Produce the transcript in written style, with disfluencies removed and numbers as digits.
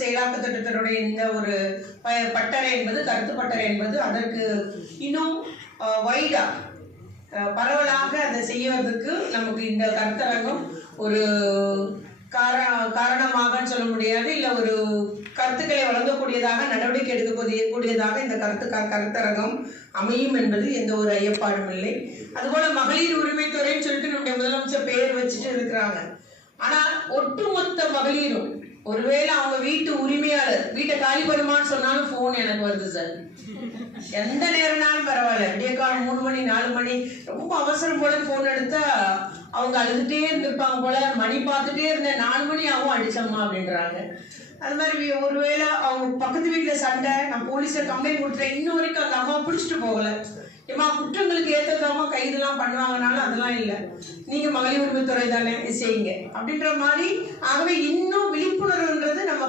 செயலாக்க திட்டத்தினுடைய இந்த ஒரு பட்டறை என்பது, கருத்து பட்டறை என்பது அதற்கு இன்னும் வைடா பரவலாக அதை செய்வதற்கு நமக்கு இந்த கருத்தரங்கம் ஒரு காரணமாக சொல்ல முடியாது, இல்லை ஒரு கருத்துக்களை வழங்கக்கூடியதாக, நடவடிக்கை எடுக்கக்கூடியதாக இந்த கருத்தரங்கம் அமையும் என்பது எந்த ஒரு ஐயப்பாடும் இல்லை. அதுபோல மகளிர் உரிமைத்துறைன்னு சொல்லிட்டு நம்முடைய முதலமைச்சர் பெயர் வச்சுட்டு இருக்கிறாங்க. ஆனா ஒட்டுமொத்த மகளிரும், ஒருவேளை அவங்க வீட்டு உரிமையாளர் வீட்டை காலி பண்ணுமான்னு சொன்னாலும் போன் எனக்கு வருது சார். எந்த நேரம்னாலும் பரவாயில்ல, விடிய காலம் 3 மணி 4 மணி ரொம்ப அவசரம் போல போன் எடுத்தா அவங்க அழுதுட்டே இருந்திருப்பாங்க போல, மணி பார்த்துட்டே இருந்தேன் 4 மணி ஆகும் அடிச்சம்மா அப்படின்றாங்க. அது மாதிரி ஒருவேளை அவங்க பக்கத்து வீட்டுல சண்டை, நான் போலீஸ்ல கம்ப்ளைண்ட் கொடுத்துட்டேன், இன்னும் வரைக்கும் அந்த அம்மா பிடிச்சிட்டு போகல. ஏமா குற்றங்களுக்கு ஏற்றதாமா கைதெல்லாம் பண்ணுவாங்கனாலும் அதெல்லாம் இல்லை, நீங்க மகளிர் உரிமைத்துறை தானே செய்யுங்க அப்படின்ற மாதிரி. ஆகவே இன்னும் விழிப்புணர்வுன்றது நம்ம